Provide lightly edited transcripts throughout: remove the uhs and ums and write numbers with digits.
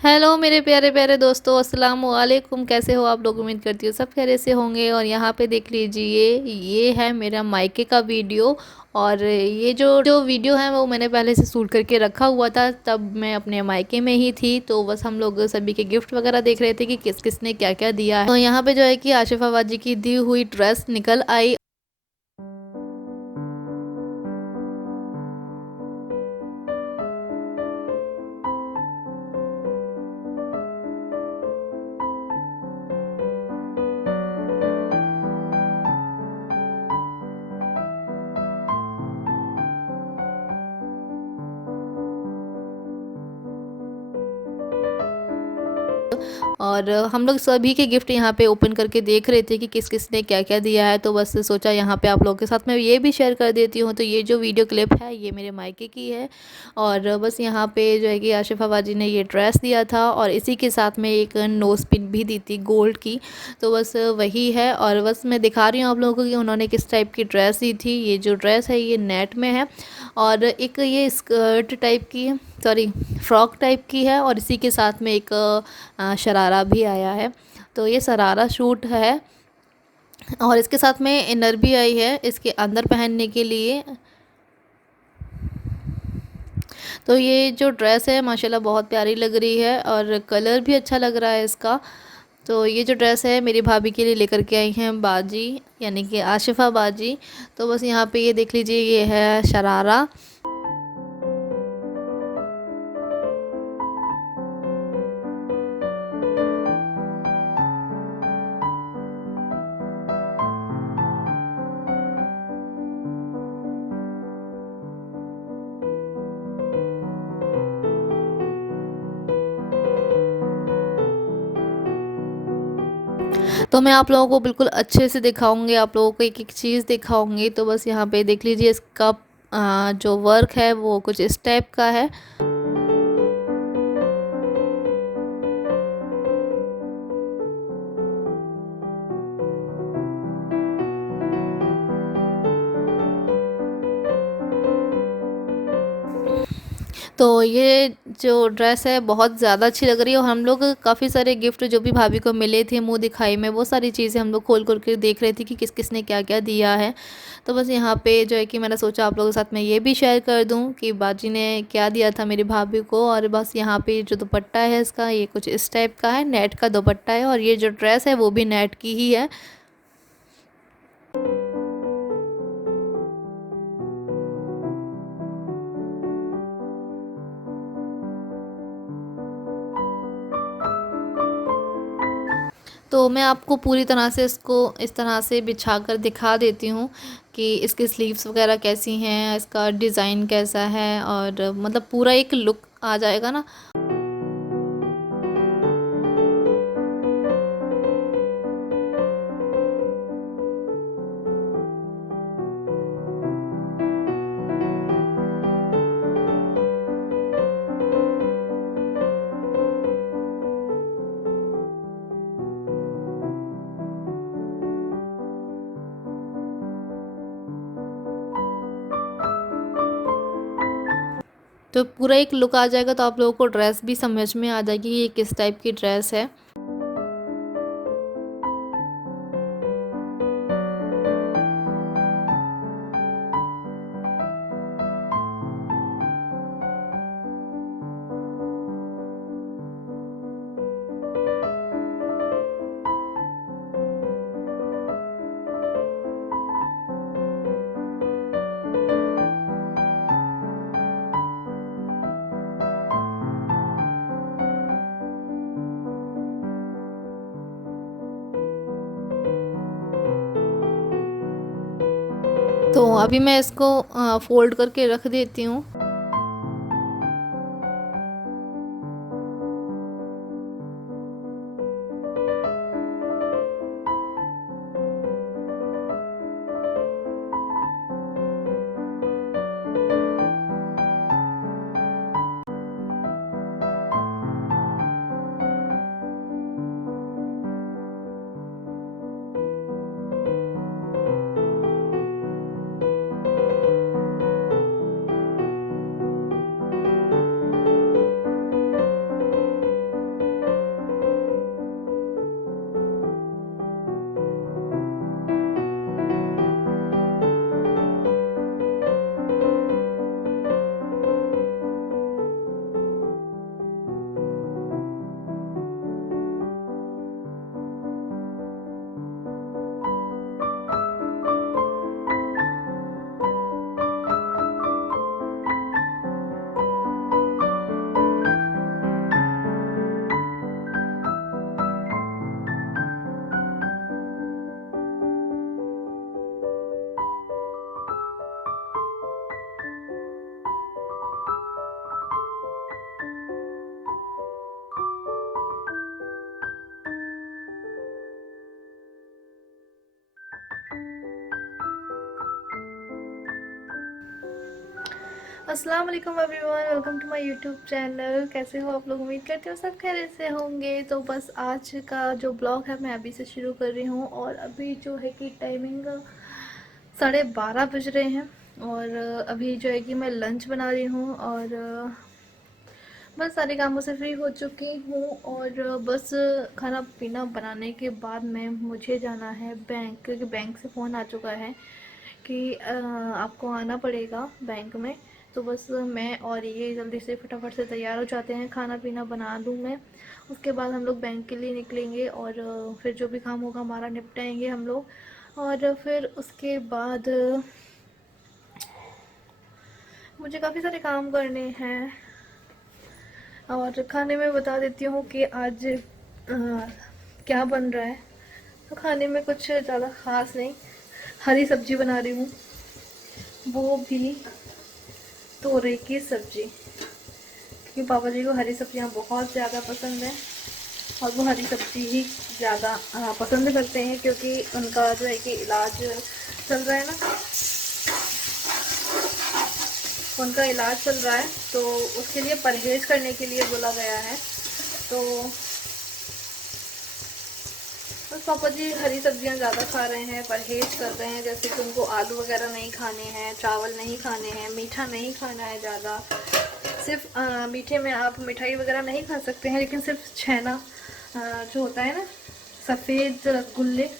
Hello मेरे प्यारे प्यारे दोस्तों, अस्सलाम वालेकुम। कैसे हो आप लोग? उम्मीद करती हूँ सब खैरियत से होंगे। और यहाँ पे देख लीजिए, ये है मेरा मायके का वीडियो। और ये जो जो वीडियो है वो मैंने पहले से शूट करके रखा हुआ था, तब मैं अपने मायके में ही थी। तो बस हम लोग सभी के गिफ्ट वगैरह देख रहे थे कि किस किस ने क्या क्या दिया है। तो यहाँ पे जो है कि आशिफा बाजी की दी हुई ड्रेस निकल आई। और हम लोग सभी के गिफ्ट यहाँ पे ओपन करके देख रहे थे कि किस किस ने क्या क्या दिया है। तो बस सोचा यहाँ पे आप लोगों के साथ मैं ये भी शेयर कर देती हूँ। तो ये जो वीडियो क्लिप है ये मेरे मायके की है। और बस यहाँ पे जो है कि आशिफा बाजी ने ये ड्रेस दिया था और इसी के साथ में एक नोज पिन भी दी थी गोल्ड की। तो बस वही है। और बस मैं दिखा रही हूँ आप लोगों को कि उन्होंने किस टाइप की ड्रेस दी थी। ये जो ड्रेस है ये नेट में है और एक ये स्कर्ट टाइप की है, सॉरी फ्रॉक टाइप की है। और इसी के साथ में एक शरारा भी आया है। तो ये शरारा सूट है और इसके साथ में इनर भी आई है इसके अंदर पहनने के लिए। तो ये जो ड्रेस है माशाल्लाह बहुत प्यारी लग रही है और कलर भी अच्छा लग रहा है इसका। तो ये जो ड्रेस है मेरी भाभी के लिए लेकर के आई हैं बाजी, यानी कि आशिफा बाजी। तो बस यहाँ पे ये देख लीजिए, ये है शरारा। तो मैं आप लोगों को बिल्कुल अच्छे से दिखाऊंगी, आप लोगों को एक एक चीज़ दिखाऊंगी। तो बस यहाँ पे देख लीजिए, इसका जो वर्क है वो कुछ इस टाइप का है। तो ये जो ड्रेस है बहुत ज़्यादा अच्छी लग रही है। और हम लोग काफ़ी सारे गिफ्ट जो भी भाभी को मिले थे मुंह दिखाई में, वो सारी चीज़ें हम लोग खोल खोल के देख रहे थे कि किस किस ने क्या क्या दिया है। तो बस यहाँ पे जो है कि मैंने सोचा आप लोगों के साथ मैं ये भी शेयर कर दूँ कि बाजी ने क्या दिया था मेरी भाभी को। और बस यहाँ पे जो दुपट्टा है इसका, ये कुछ इस टाइप का है, नेट का दुपट्टा है। और ये जो ड्रेस है वो भी नेट की ही है। तो मैं आपको पूरी तरह से इसको इस तरह से बिछा कर दिखा देती हूँ कि इसकी स्लीव्स वगैरह कैसी हैं, इसका डिज़ाइन कैसा है, और मतलब पूरा एक लुक आ जाएगा ना। तो पूरा एक लुक आ जाएगा तो आप लोगों को ड्रेस भी समझ में आ जाएगी ये किस टाइप की ड्रेस है। तो अभी मैं इसको फोल्ड करके रख देती हूँ। अस्सलाम वालेकुम everyone, welcome to my YouTube channel. कैसे हो आप लोग? उम्मीद करते हो सब खैरियत से होंगे। तो बस आज का जो ब्लॉग है मैं अभी से शुरू कर रही हूँ और अभी जो है कि टाइमिंग 12:30 बज रहे हैं और अभी जो है कि मैं लंच बना रही हूँ और बस सारे कामों से फ्री हो चुकी हूँ और बस खाना पीना बनाने के बाद में मुझे जाना है बैंक, क्योंकि बैंक से फ़ोन आ चुका है कि आपको आना पड़ेगा बैंक में। तो बस मैं और ये जल्दी से फटाफट से तैयार हो जाते हैं, खाना पीना बना लूँ मैं। उसके बाद हम लोग बैंक के लिए निकलेंगे और फिर जो भी काम होगा हमारा निपटाएंगे हम लोग। और फिर उसके बाद मुझे काफ़ी सारे काम करने हैं और खाने में बता देती हूँ कि आज क्या बन रहा है। तो खाने में कुछ ज़्यादा ख़ास नहीं, हरी सब्जी बना रही हूँ, वो भी तोरई की सब्जी, क्योंकि पापा जी को हरी सब्जियाँ बहुत ज़्यादा पसंद है और वो हरी सब्जी ही ज़्यादा पसंद करते हैं, क्योंकि उनका जो है कि इलाज चल रहा है ना, उनका इलाज चल रहा है तो उसके लिए परहेज़ करने के लिए बोला गया है। तो बस पापा जी हरी सब्जियां ज़्यादा खा रहे हैं, परहेज़ कर रहे हैं, जैसे कि उनको आलू वगैरह नहीं खाने हैं, चावल नहीं खाने हैं, मीठा नहीं खाना है ज़्यादा। सिर्फ मीठे में आप मिठाई वगैरह नहीं खा सकते हैं, लेकिन सिर्फ छेना जो होता है ना, सफ़ेद रसगुल्ले,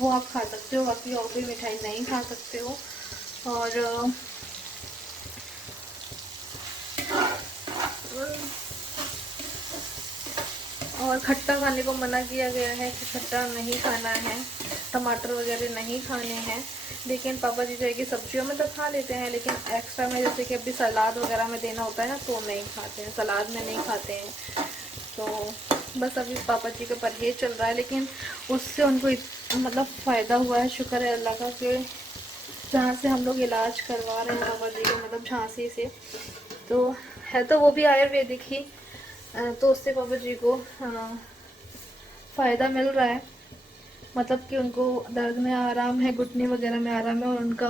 वो आप खा सकते हो, बाकी और कोई मिठाई नहीं खा सकते हो। और खट्टा खाने को मना किया गया है कि खट्टा नहीं खाना है, टमाटर वगैरह नहीं खाने हैं। लेकिन पापा जी जो है कि सब्जियों में तो खा लेते हैं, लेकिन एक्स्ट्रा में जैसे कि अभी सलाद वगैरह में देना होता है ना, तो नहीं खाते हैं, सलाद में नहीं खाते हैं। तो बस अभी पापा जी का परहेज चल रहा है, लेकिन उससे उनको मतलब फ़ायदा हुआ है, शुक्र है अल्लाह का, कि जहाँ से हम लोग इलाज करवा रहे हैं पापा जी को, मतलब झांसी से, तो है तो वो भी आयुर्वेदिक ही, तो उससे पापा जी को फ़ायदा मिल रहा है। मतलब कि उनको दर्द में आराम है, घुटने वगैरह में आराम है, और उनका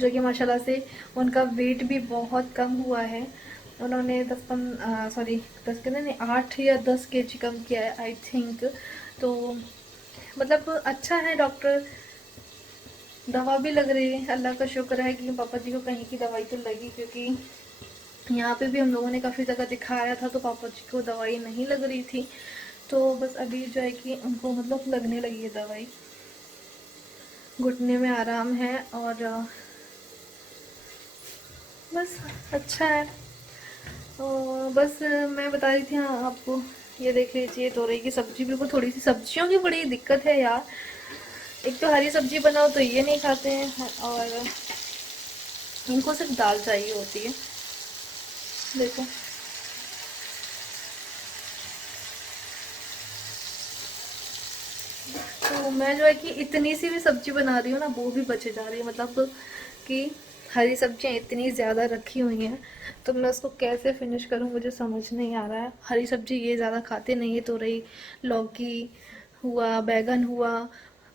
जो कि माशाल्लाह से उनका वेट भी बहुत कम हुआ है। उन्होंने 10 के नहीं, 8 या 10 kg कम किया है आई थिंक। तो मतलब अच्छा है, डॉक्टर दवा भी लग रही है, अल्लाह का शुक्र है कि पापा जी को कहीं की दवाई तो लगी, क्योंकि यहाँ पे भी हम लोगों ने काफ़ी जगह दिखाया था तो पापा जी को दवाई नहीं लग रही थी। तो बस अभी जो है कि उनको मतलब लगने लगी है दवाई, घुटने में आराम है और बस अच्छा है। और बस मैं बता रही थी हाँ आपको, ये देख लीजिए तोरई की सब्जी। बिल्कुल थोड़ी सी सब्जियों की बड़ी दिक्कत है यार, एक तो हरी सब्जी बनाओ तो ये नहीं खाते हैं और इनको सिर्फ दाल चाहिए होती है। देखो तो मैं जो है कि इतनी सी भी सब्जी बना रही हूँ ना, वो भी बचे जा रही है, मतलब कि हरी सब्जियाँ इतनी ज़्यादा रखी हुई हैं, तो मैं उसको कैसे फिनिश करूँ मुझे समझ नहीं आ रहा है। हरी सब्जी ये ज़्यादा खाते नहीं है, तो रही लौकी हुआ, बैगन हुआ,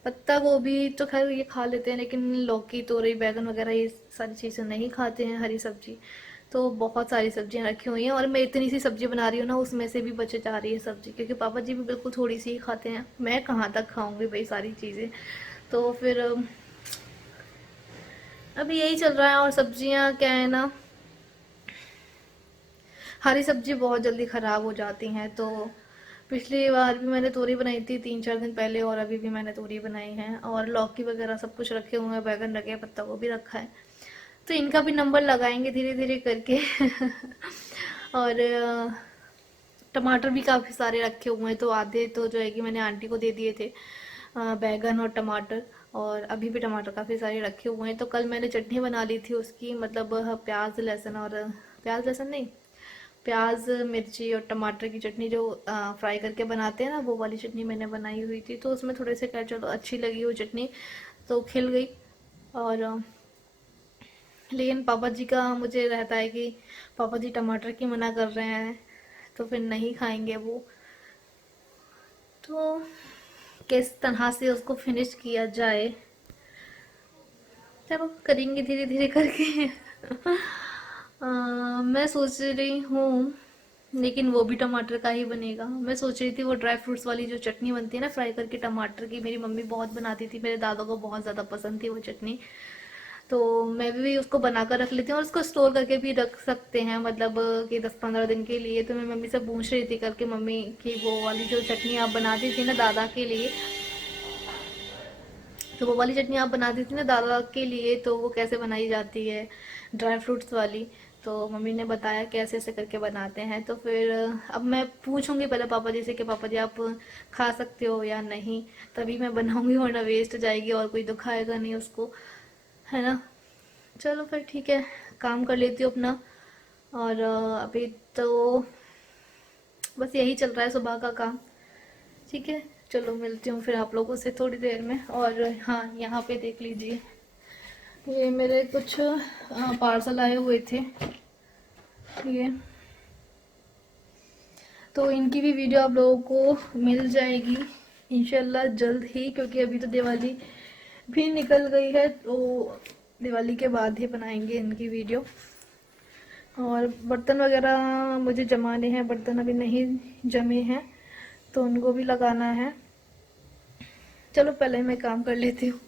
पत्ता गोभी तो खैर ये खा लेते हैं, लेकिन लौकी, तोरई, बैगन वगैरह ये सारी चीज़ें नहीं खाते हैं, हरी सब्जी। तो बहुत सारी सब्जियां रखी हुई हैं और मैं इतनी सी सब्जी बना रही हूँ ना, उसमें से भी बचे जा रही है सब्जी, क्योंकि पापा जी भी बिल्कुल थोड़ी सी ही खाते हैं, मैं कहाँ तक खाऊंगी भाई सारी चीज़ें। तो फिर अभी यही चल रहा है। और सब्जियां क्या है ना, हरी सब्जी बहुत जल्दी ख़राब हो जाती हैं। तो पिछली बार भी मैंने तोरी बनाई थी 3-4 दिन पहले, और अभी भी मैंने तोरी बनाई है, और लौकी वगैरह सब कुछ रखे हुए हैं, बैगन रखे हैं, पत्ता गोभी रखा है। तो इनका भी नंबर लगाएंगे धीरे धीरे करके और टमाटर भी काफ़ी सारे रखे हुए हैं, तो आधे तो जो है कि मैंने आंटी को दे दिए थे, बैगन और टमाटर। और अभी भी टमाटर काफ़ी सारे रखे हुए हैं। तो कल मैंने चटनी बना ली थी उसकी, मतलब प्याज लहसुन और प्याज लहसुन नहीं, प्याज मिर्ची और टमाटर की चटनी जो फ्राई करके बनाते हैं ना, वो वाली चटनी मैंने बनाई हुई थी। तो उसमें थोड़े से क्या, चलो अच्छी लगी वो चटनी, तो खिल गई। और लेकिन पापा जी का मुझे रहता है कि पापा जी टमाटर की मना कर रहे हैं, तो फिर नहीं खाएंगे वो। तो किस तरह से उसको फिनिश किया जाए, चलो करेंगे धीरे धीरे करके मैं सोच रही हूँ, लेकिन वो भी टमाटर का ही बनेगा। मैं सोच रही थी वो ड्राई फ्रूट्स वाली जो चटनी बनती है ना फ्राई करके टमाटर की, मेरी मम्मी बहुत बनाती थी, मेरे दादा को बहुत ज़्यादा पसंद थी वो चटनी। तो मैं भी उसको बनाकर रख लेती हूँ, और उसको स्टोर करके भी रख सकते हैं, मतलब कि 10-15 दिन के लिए। तो मैं मम्मी से पूछ रही थी करके, मम्मी की वो वाली जो चटनी आप बनाती थी ना दादा के लिए, तो वो वाली चटनी आप बनाती थी ना दादा के लिए, तो वो कैसे बनाई जाती है ड्राई फ्रूट्स वाली। तो मम्मी ने बताया कैसे ऐसे करके बनाते हैं। तो फिर अब मैं पूछूंगी पहले पापा जी से कि पापा जी आप खा सकते हो या नहीं, तभी मैं बनाऊंगी, वरना वेस्ट जाएगी और कोई तो खाएगा नहीं उसको, है ना। चलो फिर ठीक है, काम कर लेती हूँ अपना। और अभी तो बस यही चल रहा है सुबह का काम। ठीक है, चलो मिलती हूँ फिर आप लोगों से थोड़ी देर में। और हाँ, यहाँ पे देख लीजिए, ये मेरे कुछ पार्सल आए हुए थे, ये तो इनकी भी वीडियो आप लोगों को मिल जाएगी इंशाल्लाह जल्द ही, क्योंकि अभी तो दिवाली भी निकल गई है, तो दिवाली के बाद ही बनाएंगे इनकी वीडियो। और बर्तन वगैरह मुझे जमाने हैं, बर्तन अभी नहीं जमे हैं, तो उनको भी लगाना है। चलो पहले मैं काम कर लेती हूँ।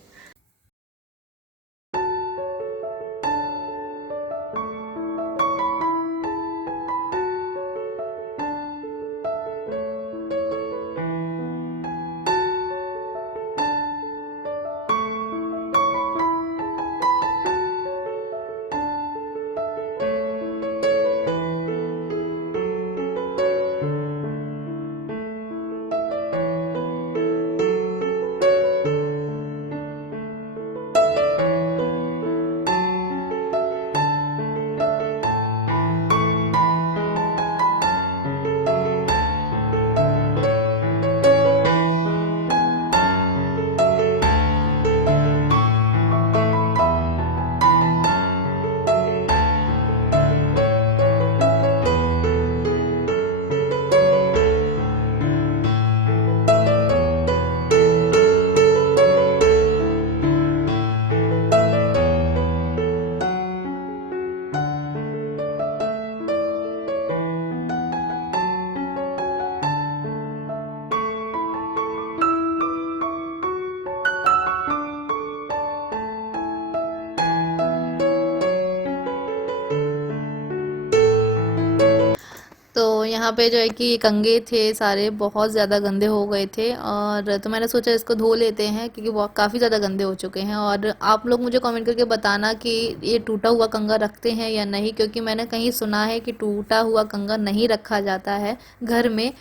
तो यहाँ पे जो है कि कंघे थे सारे बहुत ज़्यादा गंदे हो गए थे, और तो मैंने सोचा इसको धो लेते हैं, क्योंकि वो काफ़ी ज़्यादा गंदे हो चुके हैं। और आप लोग मुझे कमेंट करके बताना कि ये टूटा हुआ कंघा रखते हैं या नहीं, क्योंकि मैंने कहीं सुना है कि टूटा हुआ कंघा नहीं रखा जाता है घर में।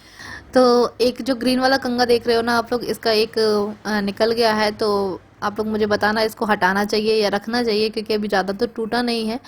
तो एक जो ग्रीन वाला कंघा देख रहे हो ना आप लोग, इसका एक निकल गया है, तो आप लोग मुझे बताना इसको हटाना चाहिए या रखना चाहिए, क्योंकि अभी ज़्यादा तो टूटा नहीं है।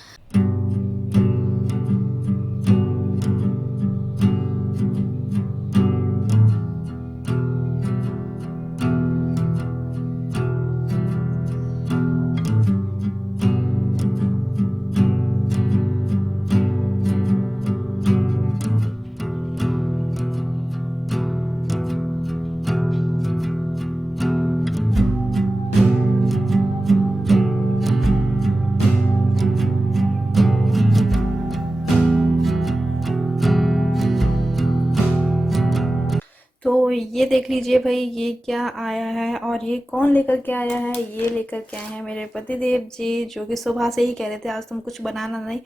तो ये देख लीजिए भाई, ये क्या आया है, और ये कौन लेकर के आया है, ये लेकर के आए हैं मेरे पतिदेव जी, जो कि सुबह से ही कह रहे थे आज तुम कुछ बनाना नहीं,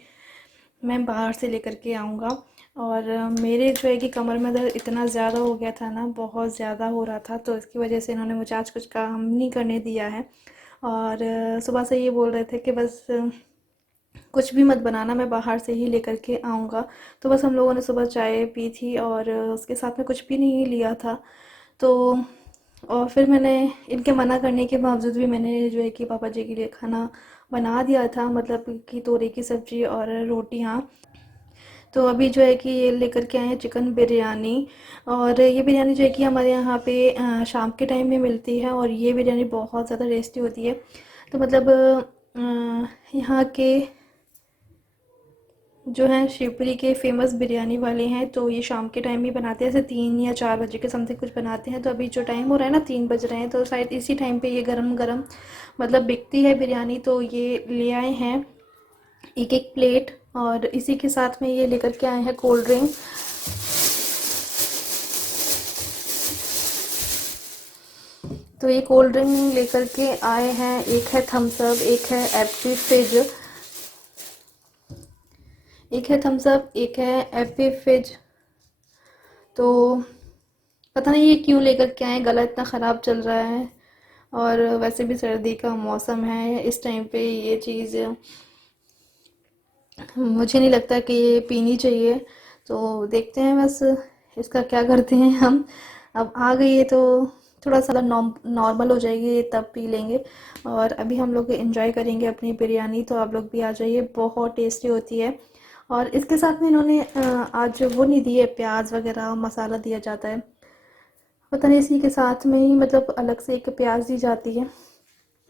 मैं बाहर से लेकर के आऊँगा। और मेरे जो है कि कमर में दर्द इतना ज़्यादा हो गया था ना, बहुत ज़्यादा हो रहा था, तो इसकी वजह से इन्होंने मुझे आज कुछ काम नहीं करने दिया है। और सुबह से ये बोल रहे थे कि बस कुछ भी मत बनाना, मैं बाहर से ही लेकर के आऊँगा। तो बस हम लोगों ने सुबह चाय पी थी, और उसके साथ में कुछ भी नहीं लिया था। तो और फिर मैंने इनके मना करने के बावजूद भी मैंने जो है कि पापा जी के लिए खाना बना दिया था, मतलब कि तोरई की सब्ज़ी और रोटियाँ। तो अभी जो है कि ये लेकर के आए हैं चिकन बिरयानी, और ये बिरयानी जो है कि हमारे यहाँ पे शाम के टाइम में मिलती है, और ये बिरयानी बहुत ज़्यादा टेस्टी होती है। तो मतलब यहाँ के जो हैं शिवपुरी के फेमस बिरयानी वाले हैं, तो ये शाम के टाइम ही बनाते हैं, ऐसे 3 या 4 बजे के समथिंग कुछ बनाते हैं। तो अभी जो टाइम हो रहा है ना, 3 बज रहे हैं, तो शायद इसी टाइम पे ये गरम गरम मतलब बिकती है बिरयानी। तो ये ले आए हैं एक एक प्लेट, और इसी के साथ में ये लेकर के आए हैं कोल्ड ड्रिंक। तो ये कोल्ड ड्रिंक लेकर के आए हैं, एक है थम्स अप, एक है एप्पी फिज, एक है एप्पी फिज। तो पता नहीं ये क्यों लेकर के आए, गला इतना ख़राब चल रहा है और वैसे भी सर्दी का मौसम है, इस टाइम पे ये चीज़ मुझे नहीं लगता कि ये पीनी चाहिए। तो देखते हैं बस इसका क्या करते हैं हम। अब आ गई है तो थोड़ा सा नॉर्मल हो जाएगी ये तब पी लेंगे। और अभी हम लोग एंजॉय करेंगे अपनी बिरयानी, तो आप लोग भी आ जाइए, बहुत टेस्टी होती है। और इसके साथ में इन्होंने आज वो नहीं दिए, प्याज वगैरह मसाला दिया जाता है, पता नहीं इसी के साथ में ही मतलब अलग से एक प्याज दी जाती है,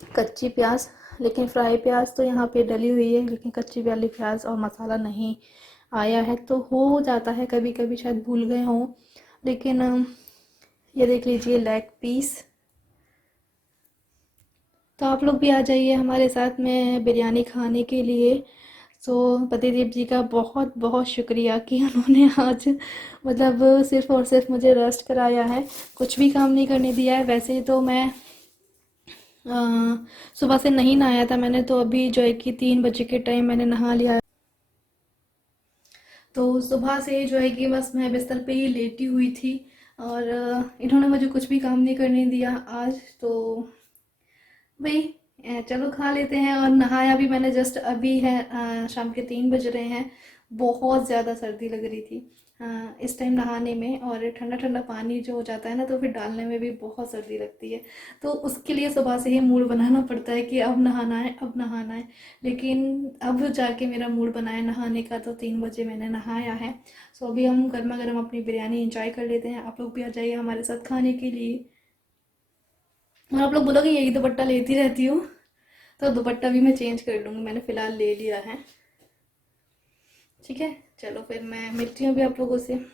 कच्ची प्याज। लेकिन फ्राई प्याज तो यहाँ पे डली हुई है, लेकिन कच्ची वाली प्याज और मसाला नहीं आया है। तो हो जाता है कभी कभी, शायद भूल गए हों। लेकिन ये देख लीजिए लेग पीस। तो आप लोग भी आ जाइए हमारे साथ में बिरयानी खाने के लिए। सो पतिदेव जी का बहुत बहुत शुक्रिया कि उन्होंने आज मतलब सिर्फ़ और सिर्फ मुझे रेस्ट कराया है, कुछ भी काम नहीं करने दिया है। वैसे तो मैं अ, सुबह से नहीं नहाया था मैंने, तो अभी जो है कि 3 बजे के टाइम मैंने नहा लिया। तो सुबह से जो है कि बस मैं बिस्तर पे ही लेटी हुई थी और इन्होंने मुझे कुछ भी काम नहीं करने दिया आज। तो भाई चलो खा लेते हैं। और नहाया भी मैंने जस्ट अभी है, शाम के 3 बज रहे हैं। बहुत ज़्यादा सर्दी लग रही थी इस टाइम नहाने में, और ठंडा ठंडा पानी जो हो जाता है ना, तो फिर डालने में भी बहुत सर्दी लगती है। तो उसके लिए सुबह से ही मूड बनाना पड़ता है कि अब नहाना है, अब नहाना है। लेकिन अब जाके मेरा मूड बना है नहाने का, तो 3 बजे मैंने नहाया है। सो अभी हम गर्मा गर्म अपनी बिरयानी इंजॉय कर लेते हैं। आप लोग भी आ जाइए हमारे साथ खाने के लिए। और आप लोग बोलोगे यही दुपट्टा लेती रहती हूँ, तो दुपट्टा भी मैं चेंज कर लूँगी, मैंने फ़िलहाल ले लिया है। ठीक है, चलो फिर मैं मिलती हूँ अभी आप लोगों से।